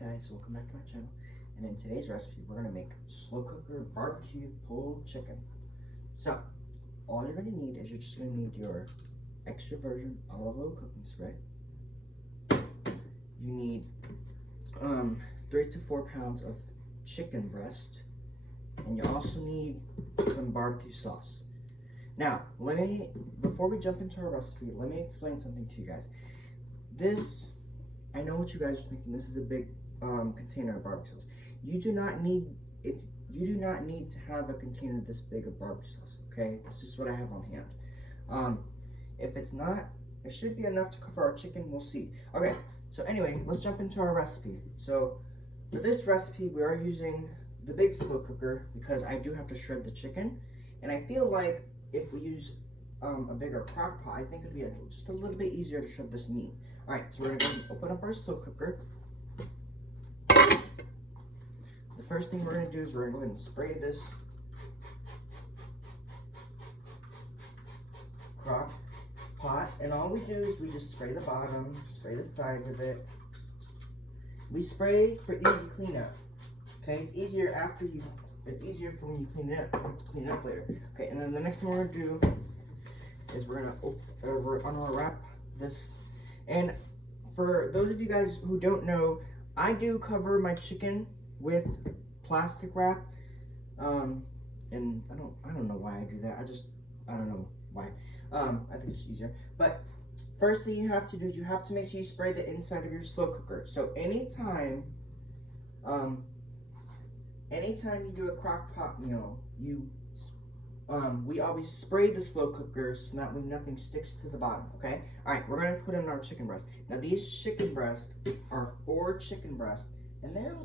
guys, welcome back to my channel. And in today's recipe, we're gonna make slow cooker barbecue pulled chicken. So, all you're gonna need is you're just gonna need your extra virgin olive oil cooking spray. You need 3 to 4 pounds of chicken breast, and you also need some barbecue sauce. Now, before we jump into our recipe, let me explain something to you guys. I know what you guys are thinking. This is a big container of barbecue sauce. You do not need to have a container this big of barbecue sauce. Okay, that's just what I have on hand. If it's not, it should be enough to cover our chicken. We'll see. Okay, so anyway, let's jump into our recipe. So for this recipe, we are using the big slow cooker because I do have to shred the chicken, and I feel like if we use a bigger crock pot, I think it'd be just a little bit easier to shred this meat. All right, so we're gonna go and open up our slow cooker. The first thing we're gonna do is we're gonna go ahead and spray this crock pot, and all we do is we just spray the bottom, spray the sides of it. We spray for easy cleanup. Okay, it's easier for when you clean it up later. Okay, and then the next thing we're gonna do is we're gonna wrap this. And for those of you guys who don't know, I do cover my chicken with plastic wrap. And I don't know why I do that. I don't know why. I think it's easier. But first thing you have to do is you have to make sure you spray the inside of your slow cooker. So anytime you do a crock pot meal, we always spray the slow cooker so that way nothing sticks to the bottom, okay? All right, we're gonna put in our chicken breast. Now these chicken breasts are 4 chicken breasts, and they're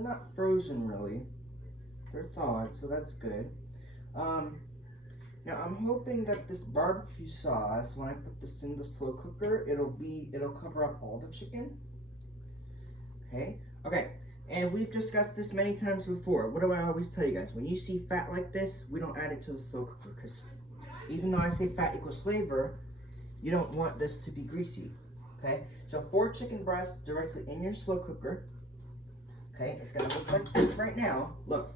not frozen really. They're thawed, so that's good. Now I'm hoping that this barbecue sauce, when I put this in the slow cooker, it'll cover up all the chicken. Okay. And we've discussed this many times before. What do I always tell you guys? When you see fat like this, we don't add it to the slow cooker, because even though I say fat equals flavor, you don't want this to be greasy. Okay, so 4 chicken breasts directly in your slow cooker. Okay, it's gonna look like this right now. Look,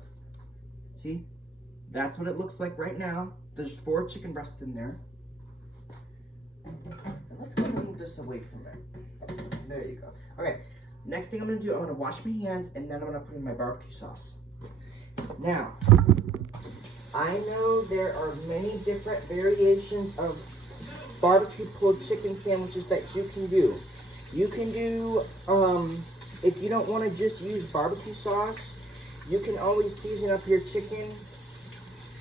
see? That's what it looks like right now. There's 4 chicken breasts in there. And let's go ahead and move this away from it. There you go. Okay. Next thing I'm gonna do, I'm gonna wash my hands, and then I'm gonna put in my barbecue sauce. Now, I know there are many different variations of barbecue pulled chicken sandwiches that you can do. You can do, if you don't wanna just use barbecue sauce, you can always season up your chicken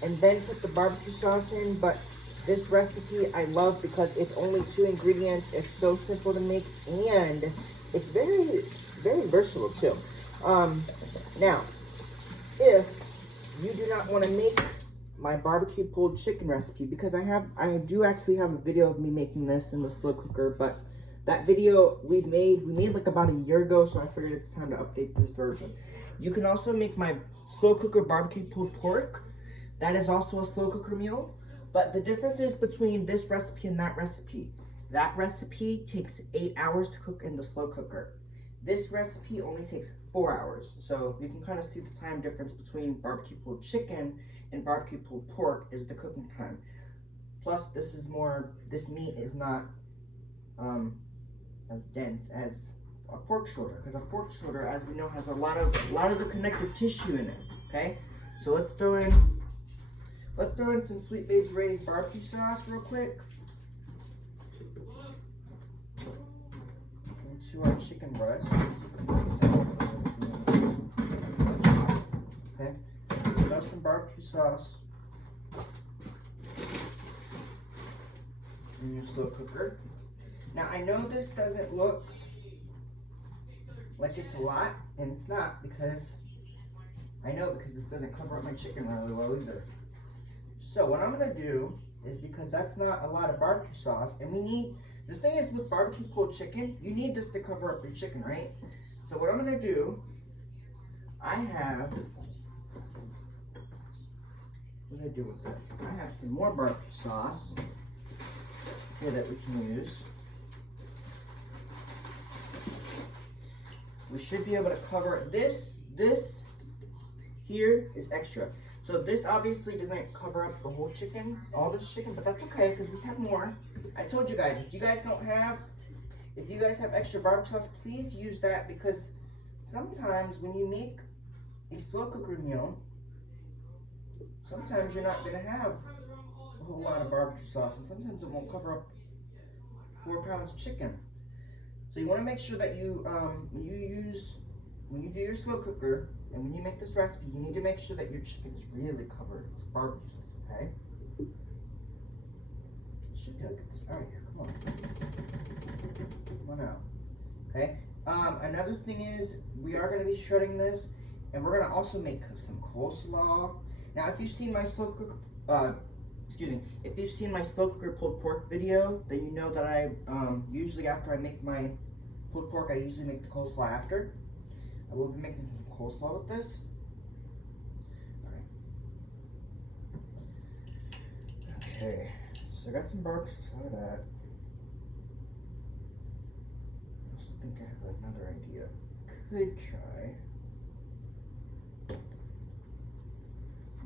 and then put the barbecue sauce in, but this recipe I love because it's only 2 ingredients. It's so simple to make, and it's very, very versatile too. Now, if you do not want to make my barbecue pulled chicken recipe, because I do actually have a video of me making this in the slow cooker, but that video we made like about a year ago, so I figured it's time to update this version. You can also make my slow cooker barbecue pulled pork. That is also a slow cooker meal, but the difference is between this recipe and that recipe. That recipe takes 8 hours to cook in the slow cooker. This recipe only takes 4 hours. So you can kind of see the time difference between barbecue pulled chicken and barbecue pulled pork is the cooking time. Plus, this meat is not as dense as a pork shoulder, because a pork shoulder, as we know, has a lot of the connective tissue in it. Okay, so let's throw in some Sweet Baby Ray's barbecue sauce real quick into our chicken breast. Okay, got some barbecue sauce in your slow cooker. Now I know this doesn't look like it's a lot, and it's not, because this doesn't cover up my chicken really well either. So what I'm gonna do is, because that's not a lot of barbecue sauce, and the thing is with barbecue pulled chicken, you need this to cover up your chicken, right? So what I'm gonna do, I have some more barbecue sauce here that we can use. we should be able to cover this. This here is extra. So this obviously doesn't cover up the whole chicken, all this chicken, but that's okay because we have more. I told you guys, if you guys have extra barbecue sauce, please use that, because sometimes when you make a slow cooker meal, sometimes you're not gonna have a whole lot of barbecue sauce, and sometimes it won't cover up 4 pounds of chicken. So you want to make sure that you, when you do your slow cooker and when you make this recipe, you need to make sure that your chicken is really covered with barbecue sauce. Okay? Should be able to get this out of here. Come on out. Okay. Another thing is we are going to be shredding this, and we're going to also make some coleslaw. Now, if you've seen my slow cooker, if you've seen my slow cooker pulled pork video, then you know that I usually after I make my pulled pork, I usually make the coleslaw after. I will be making some coleslaw with this. Alright. Okay, so I got some barbecue sauce out of that. I also think I have another idea. Could try.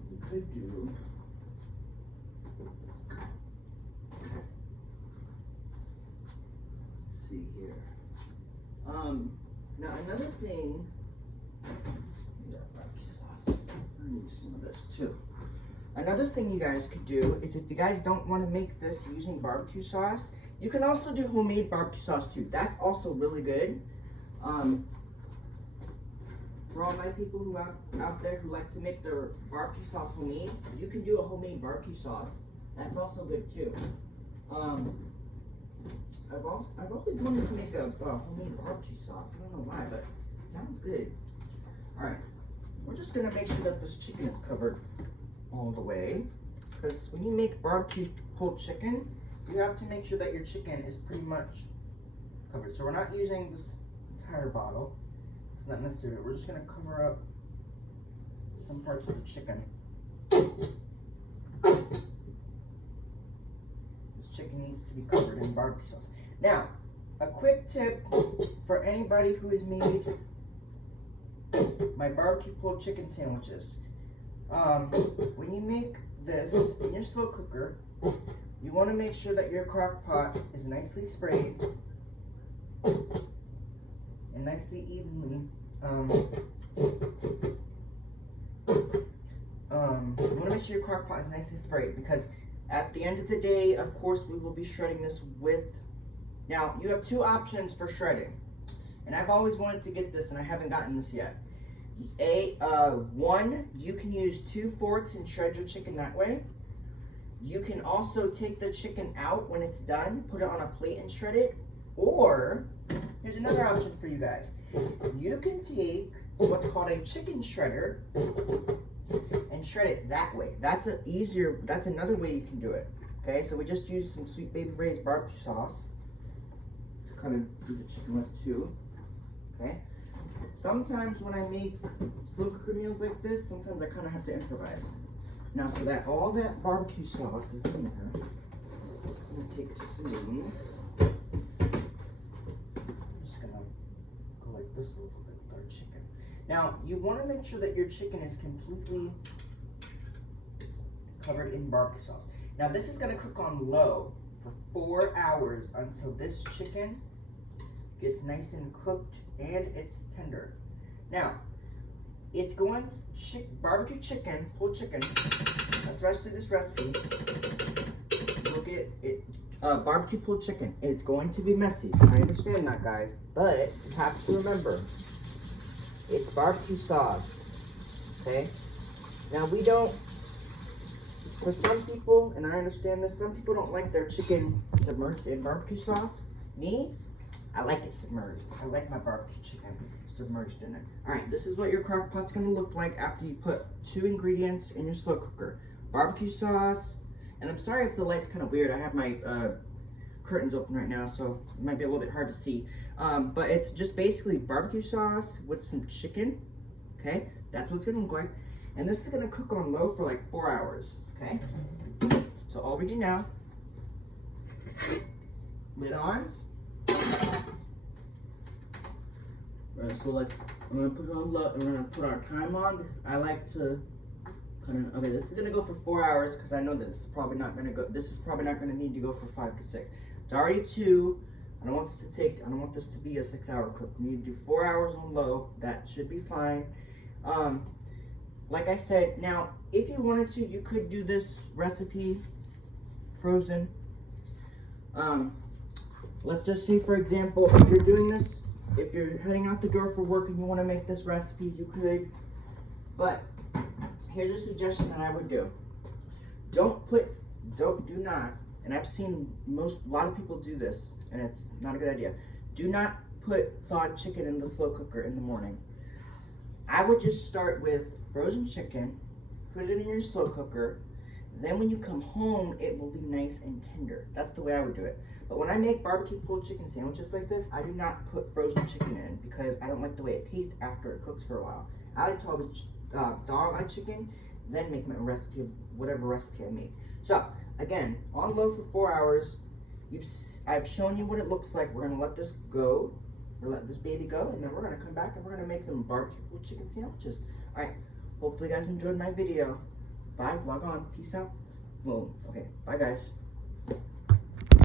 We could do. Let's see here. Now another thing. Barbecue sauce. I need some of this too. Another thing you guys could do is, if you guys don't want to make this using barbecue sauce, you can also do homemade barbecue sauce too. That's also really good. For all my people who out there who like to make their barbecue sauce homemade, you can do a homemade barbecue sauce. That's also good too. I've always wanted to make a homemade barbecue sauce. I don't know why, but it sounds good. Alright, we're just gonna make sure that this chicken is covered all the way, because when you make barbecue pulled chicken, you have to make sure that your chicken is pretty much covered. So we're not using this entire bottle. It's not necessary. We're just gonna cover up some parts of the chicken. This chicken needs to be covered in barbecue sauce. Now, a quick tip for anybody who has made my barbecue pulled chicken sandwiches. When you make this in your slow cooker, you want to make sure that your crock pot is nicely sprayed and nicely evenly. You want to make sure your crock pot is nicely sprayed, because at the end of the day, of course, we will be shredding this with. Now, you have 2 options for shredding, and I've always wanted to get this, and I haven't gotten this yet. One, you can use 2 forks and shred your chicken that way. You can also take the chicken out when it's done, put it on a plate and shred it. Or, here's another option for you guys. You can take what's called a chicken shredder and shred it that way. That's another way you can do it. Okay, so we just used some Sweet Baby Ray's barbecue sauce to kind of do the chicken with too. Okay. Sometimes when I make slow cooker meals like this, sometimes I kind of have to improvise. Now, so that all that barbecue sauce is in there, I'm going to take a spoon. I'm just going to go like this a little bit with our chicken. Now, you want to make sure that your chicken is completely covered in barbecue sauce. Now, this is going to cook on low for 4 hours until this chicken gets nice and cooked and it's tender. Now, it's going to barbecue chicken, pulled chicken, especially this recipe. Look at it, barbecue pulled chicken. It's going to be messy. I understand that, guys, but you have to remember, it's barbecue sauce. Okay. Now we don't. For some people, and I understand this, some people don't like their chicken submerged in barbecue sauce. Me, I like it submerged. I like my barbecue chicken submerged in it. Alright, this is what your crock pot's gonna look like after you put 2 ingredients in your slow cooker. Barbecue sauce, and I'm sorry if the light's kind of weird. I have my curtains open right now, so it might be a little bit hard to see. But it's just basically barbecue sauce with some chicken. Okay, that's what it's gonna look like. And this is gonna cook on low for like 4 hours. Okay, so all we do now, lid on. We're gonna select, I'm gonna put it on low, and we're gonna put our time on because I like to kind of, okay, this is gonna go for 4 hours because I know that this is probably not gonna need to go for 5 to 6. It's already 2. I don't want this to be a 6-hour cook. We need to do 4 hours on low. That should be fine. Like I said, now, if you wanted to, you could do this recipe frozen. Let's just say, for example, if you're doing this, if you're heading out the door for work and you want to make this recipe, you could. But here's a suggestion that I would do. Do not, and I've seen a lot of people do this, and it's not a good idea. Do not put thawed chicken in the slow cooker in the morning. I would just start with frozen chicken, put it in your slow cooker, then when you come home, it will be nice and tender. That's the way I would do it. But when I make barbecue pulled chicken sandwiches like this, I do not put frozen chicken in because I don't like the way it tastes after it cooks for a while. I like to always thaw my chicken, then make my recipe of whatever recipe I make. So, again, on low for 4 hours. I've shown you what it looks like. We're gonna let this go. Let this baby go, and then we're gonna come back and we're gonna make some barbecue pulled chicken sandwiches. All right. Hopefully, you guys enjoyed my video. Bye. Log on. Peace out. Boom. Okay. Bye, guys.